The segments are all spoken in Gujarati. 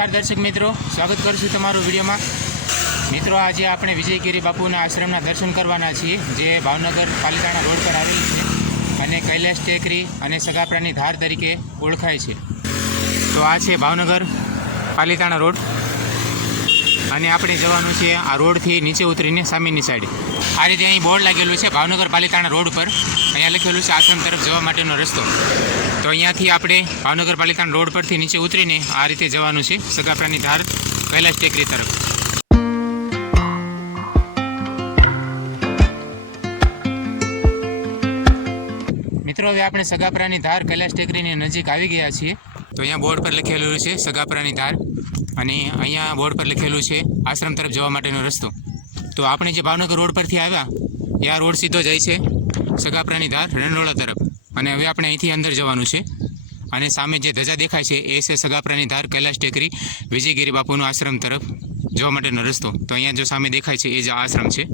નમસ્કાર દર્શક મિત્રો. સ્વાગત કરું તમારું વિડીયોમાં. મિત્રો, આજે આપણે વિજયગીરી બાપુના આશ્રમના દર્શન કરવાના છીએ, જે ભાવનગર પાલિતાણા રોડ પર આવેલી છે અને કૈલાશ ટેકરી અને સગાપરાની ધાર તરીકે ઓળખાય છે. તો આ છે ભાવનગર પાલિતાણા રોડ. અને આપણે જવાનું છે આ રોડથી નીચે ઉતરીને સામેની સાઈડ. આ રીતે અહીં બોર્ડ લાગેલું છે ભાવનગર પાલિતાણા રોડ પર. અહીંયા લખેલું છે આશ્રમ તરફ જવા માટેનો રસ્તો. તો અહીંયાથી આપણે ભાવનગર પાલિતાના રોડ પરથી નીચે ઉતરીને આ રીતે જવાનું છે સગાપરાની ધાર કૈલાશ ટેકરી તરફ. મિત્રો, હવે આપણે સગાપરાની ધાર કૈલાશ ટેકરીની નજીક આવી ગયા છીએ. તો અહીંયા બોર્ડ પર લખેલું છે સગાપરાની ધાર અને અહીંયા બોર્ડ પર લખેલું છે આશ્રમ તરફ જવા માટેનો રસ્તો. તો આપણે જે ભાવનગર રોડ પરથી આવ્યા, એ આ રોડ સીધો જાય છે સગાપરાની ધાર રણરોળા તરફ. અને હવે આપણે અહીંથી અંદર જવાનું છે. અને સામે જે ધજા દેખાય છે, એ છે સગાપરાની ધાર કૈલાશ ટેકરી વિજયગીરી બાપુનો આશ્રમ તરફ જવા માટેનો રસ્તો. તો અહીંયા જો સામે દેખાય છે, એ જ આશ્રમ છે.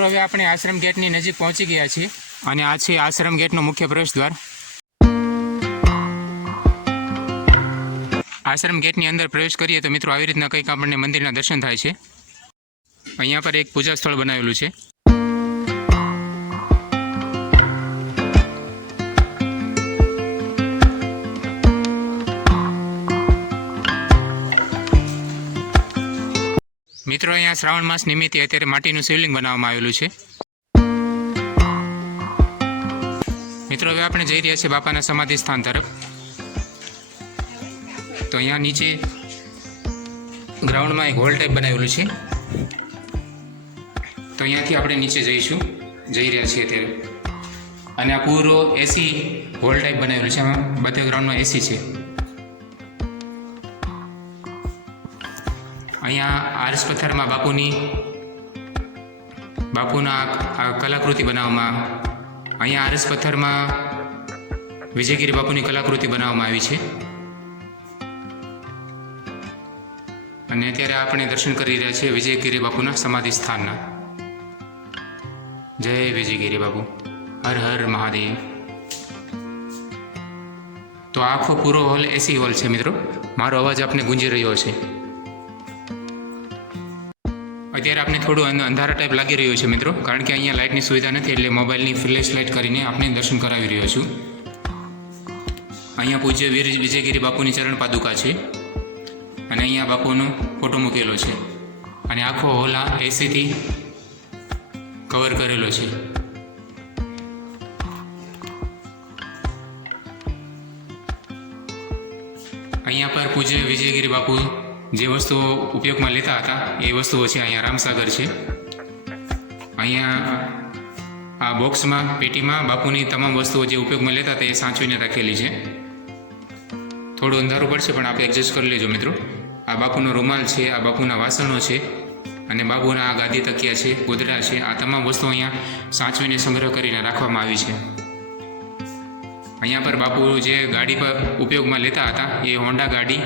મિત્રો, હવે આપણે આશ્રમ ગેટની નજીક પહોંચી ગયા છીએ અને આ છે આશ્રમ ગેટનો મુખ્ય પ્રવેશ દ્વાર આશ્રમ ગેટની અંદર પ્રવેશ કરીએ તો મિત્રો, આવી રીતના કંઈક આપણને મંદિરના દર્શન થાય છે. અહીંયા પર એક પૂજા સ્થળ બનાવેલું છે. મિત્રો, અહીંયા શ્રાવણ માસ નિમિત્તે અત્યારે માટીનું શિવલિંગ બનાવવામાં આવેલું છે. મિત્રો, હવે આપણે જઈ રહ્યા છીએ બાપાના સમાધિ સ્થાન તરફ. તો અહીંયા નીચે ગ્રાઉન્ડમાં એક હોલ ટાઈપ બનાવેલું છે. તો અહીંયાથી આપણે નીચે જઈશું. જઈ રહ્યા છીએ અત્યારે. અને આ પૂરો એસી હોલ ટાઈપ બનાવેલું છે. આમાં બધા ગ્રાઉન્ડમાં એસી છે. અહીંયા આરસ પથ્થરમાં બાપુની, બાપુના આ કલાકૃતિ બનાવવામાં, અહીંયા આરસ પથ્થરમાં વિજયગીરી બાપુની કલાકૃતિ બનાવવામાં આવી છે. અને અત્યારે આપણે દર્શન કરી રહ્યા છીએ વિજયગીરી બાપુના સમાધિ સ્થાનના. જય વિજયગીરી બાપુ. હર હર મહાદેવ. તો આખો પૂરો હોલ એસી હોલ છે મિત્રો. મારો અવાજ આપને ગુંજી રહ્યો છે અત્યારે આપણે થોડું અંધ- અંધારા ટાઈપ લાગી રહ્યો છે મિત્રો. કારણ કે અહીંયા લાઇટની સુવિધા નથી, એટલે મોબાઈલની ફ્લેશ લાઇટ કરીને આપણે દર્શન કરાવી રહ્યો છું. અહીંયા પૂજ્ય વીર વિજયગીરી બાપુની ચરણ પાદુકા છે. અને અહીંયા બાપુનો ફોટો મૂકેલો છે. અને આખો હોલ આ એસીથી કવર કરેલો છે. અહીંયા પર પૂજ્ય વિજયગીરી બાપુ જે વસ્તુઓ ઉપયોગમાં લેતા હતા, એ વસ્તુઓ છે અહીંયા રામસાગર છે. અહીંયા આ બોક્સમાં, પેટીમાં બાપુની તમામ વસ્તુઓ જે ઉપયોગમાં લેતા હતા, એ સાચવીને રાખેલી છે. થોડું અંધારું પડશે, પણ આપણે એડજસ્ટ કરી લેજો મિત્રો. આ બાપુનો રૂમાલ છે, આ બાપુના વાસણો છે, અને બાપુના આ ગાદી તકિયા છે, ગોદડા છે, આ તમામ વસ્તુઓ અહીંયા સાચવીને સંગ્રહ કરીને રાખવામાં આવી છે. અહીંયા પર બાપુ જે ગાડી પર ઉપયોગમાં લેતા હતા, એ હોન્ડા ગાડી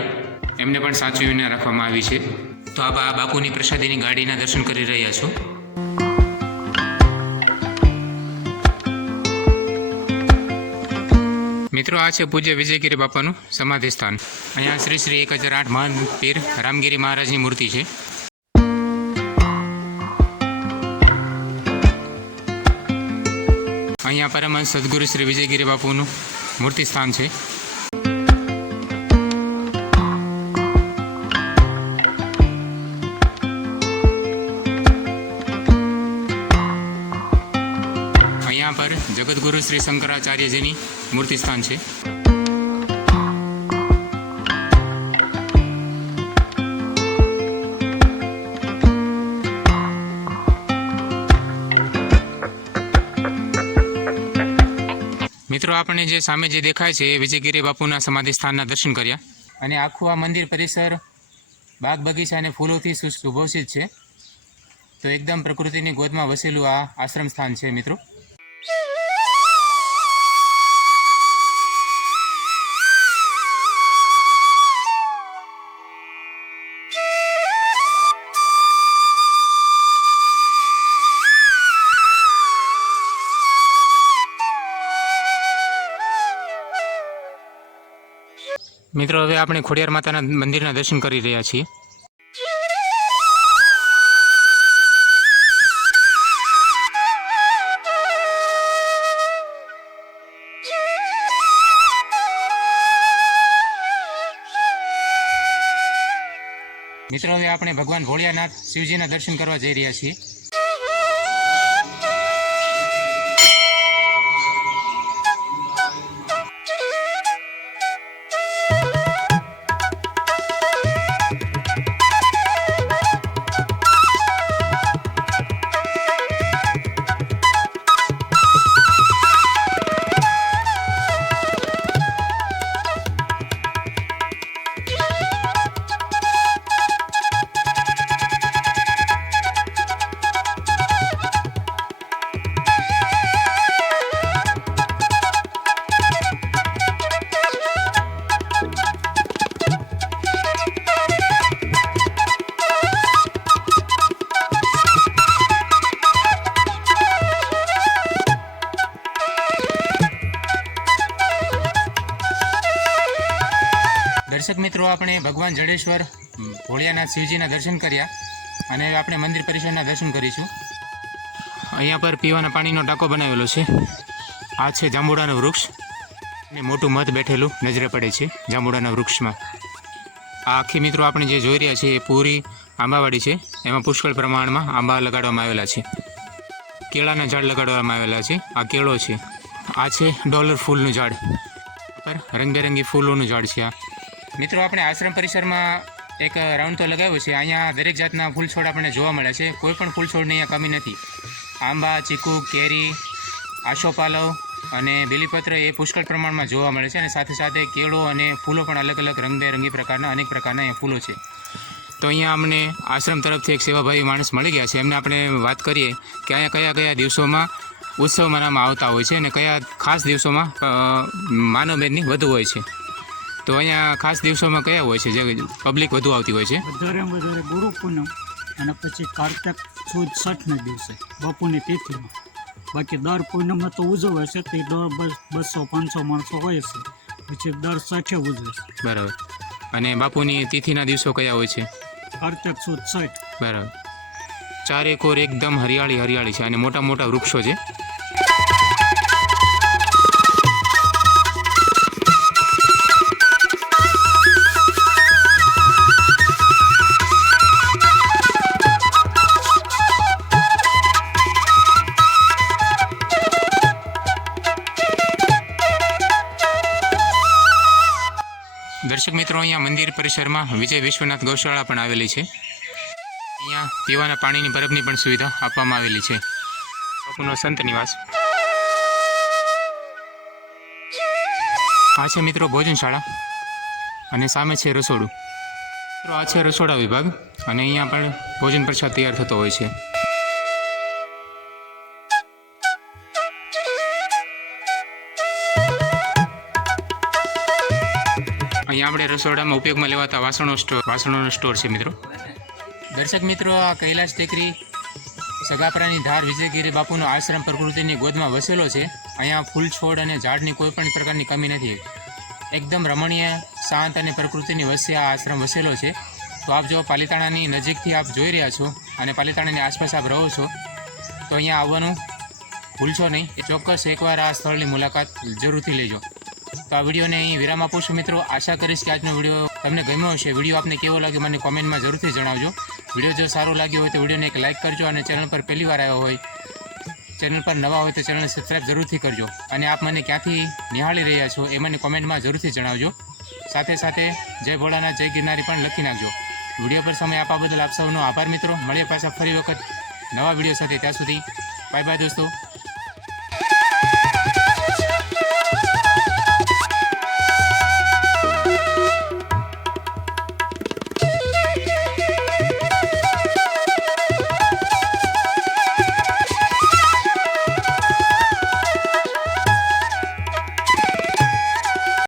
એમને પણ સાચવીને રાખવામાં આવી છે. તો આ બા- બાપુની પ્રસાદીની ગાડીના દર્શન કરી રહ્યા છો? મિત્રો, આ છે પૂજ્ય વિજયગીરી બાપાનું સમાધિ સ્થાન અહીંયા શ્રી શ્રી એક હજાર આઠ મહાન પીર રામગીરી મહારાજની મૂર્તિ છે. અહીંયા પરમહંસ સદગુરુ શ્રી વિજયગીરી બાપુનું મૂર્તિ સ્થાન છે. જગતગુરુ શ્રી શંકરાચાર્યજીની મૂર્તિ સ્થાન છે. મિત્રો આપણે જે સામે જે દેખાય છે એ વિજયગીરી બાપુના સમાધિ સ્થાનના દર્શન કર્યા. અને આખું આ મંદિર પરિસર બાગ બગીચા અને ફૂલોથી સુશોભિત છે. તો એકદમ પ્રકૃતિની ગોદમાં વસેલું આ આશ્રમ સ્થાન છે, મિત્રો. મિત્રો, હવે આપણે ખોડિયાર માતાના મંદિરના દર્શન કરી રહ્યા છીએ. મિત્રો, હવે આપણે ભગવાન ભોળિયાનાથ શિવજીના દર્શન કરવા જઈ રહ્યા છીએ. દર્શક મિત્રો, આપણે ભગવાન જડેશ્વર ભોળિયાનાથ શિવજીના દર્શન કર્યા અને આપણે મંદિર પરિસરના દર્શન કરીશું. અહીંયા પર પીવાના પાણીનો ટાંકો બનાવેલો છે. આ છે જાંબુડાનું વૃક્ષ. અને મોટું મધ બેઠેલું નજરે પડે છે જાંબુડાના વૃક્ષમાં. આ આખી મિત્રો આપણે જે જોઈ રહ્યા છીએ એ પૂરી આંબાવાડી છે. એમાં પુષ્કળ પ્રમાણમાં આંબા લગાડવામાં આવેલા છે. કેળાના ઝાડ લગાડવામાં આવેલા છે. આ કેળો છે. આ છે ડોલર ફૂલનું ઝાડ. પર રંગબેરંગી ફૂલોનું ઝાડ છે આ. મિત્રો આપણે આશ્રમ પરિસરમાં એક રાઉન્ડ તો લગાવ્યો છે. અહીંયા દરેક જાતના ફૂલ છોડ આપણને જોવા મળે છે. કોઈ પણ ફૂલ છોડની અહીંયા કમી નથી. આંબા ચીકુ કેરી આશોપાલવ અને બીલીપત્ર એ પુષ્કળ પ્રમાણમાં જોવા મળે છે અને સાથે સાથે કેળો અને ફૂલો પણ અલગ અલગ રંગબેરંગી પ્રકારના અનેક પ્રકારના અહીંયા ફૂલો છે. તો અહીંયા અમને આશ્રમ તરફથી એક સેવાભાવી માણસ મળી ગયા છે. એમને આપણે વાત કરીએ કે અહીંયા કયા કયા દિવસોમાં ઉત્સવ મનાવવામાં આવતા હોય છે અને કયા ખાસ દિવસોમાં અ, માનવભેદની વધુ હોય છે. તો અહીંયા ખાસ દિવસોમાં કયા હોય છે? જે પબ્લિક વધુ આવતી હોય છે? વધારે વધારે ગુરુ પૂનમ અને પછી કાર્તક સુદ છઠના દિવસે બાપુની તિથિમાં. બાકી દર પૂનમમાં તો ઉજવે છે તે દર બસો પાંચસો માણસો હોય છે. પછી દર છઠે ઉજવે છે. બરાબર. અને બાપુની તિથિના દિવસો કયા હોય છે? કાર્તક સુદ છઠ બરાબર. ચારે કોર એકદમ હરિયાળી હરિયાળી છે અને મોટા મોટા વૃક્ષો છે. મંદિર પરિસરમાં વિજય વિશ્વનાથ ગૌશાળા પણ આવેલી છે. અહીંયા પીવાના પાણીની બરફની પણ સુવિધા આપવામાં આવેલી છે. બાપુનો સંત નિવાસ. આ છે મિત્રો ભોજનશાળા અને સામે છે રસોડું. મિત્રો, આ છે રસોડા વિભાગ અને અહીંયા પણ ભોજન પ્રસાદ તૈયાર થતો હોય છે. અહીંયા આપણે રસોડામાં ઉપયોગમાં લેવાતા વાસણો સ્ટોર વાસણોનો સ્ટોર છે મિત્રો. દર્શક મિત્રો, આ કૈલાસ ટેકરી સગાપરાની ધાર વિજયગીરી બાપુનો આશ્રમ પ્રકૃતિની ગોદમાં વસેલો છે. અહીંયા ફૂલ છોડ અને ઝાડની કોઈ પણ પ્રકારની કમી નથી. એકદમ રમણીય, શાંત અને પ્રકૃતિની વચ્ચે આ આશ્રમ વસેલો છે. તો આપ જો પાલિતાણાની નજીકથી આપ જોઈ રહ્યા છો અને પાલિતાણાની આસપાસ આપ રહો છો, તો અહીંયા આવવાનું ભૂલશો નહીં. ચોક્કસ એકવાર આ સ્થળની મુલાકાત જરૂરથી લેજો. તો આ વિડીયોને અહીં વિરામ આપું છું મિત્રો. આશા કરીશ કે આજનો વીડિયો તમને ગમ્યો હશે. વીડિયો આપને કેવો લાગ્યો મને કોમેન્ટમાં જરૂરથી જણાવજો. વીડિયો જો સારો લાગ્યો હોય તો વિડીયોને એક લાઇક કરજો અને ચેનલ પર પહેલી વાર આવ્યો હોય, ચેનલ પર નવા હોય તો ચેનલને સબસ્ક્રાઈબ જરૂરથી કરજો. અને આપ મને ક્યાંથી નિહાળી રહ્યા છો એ મને કોમેન્ટમાં જરૂરથી જણાવજો. સાથે સાથે જય ભોળાના જય ગિરનારી પણ લખી નાખજો. વીડિયો પર સમય આપવા બદલ આપ સૌનો આભાર મિત્રો. મળીએ પાછા ફરી વખત નવા વીડિયો સાથે ત્યાં સુધી. બાય બાય દોસ્તો.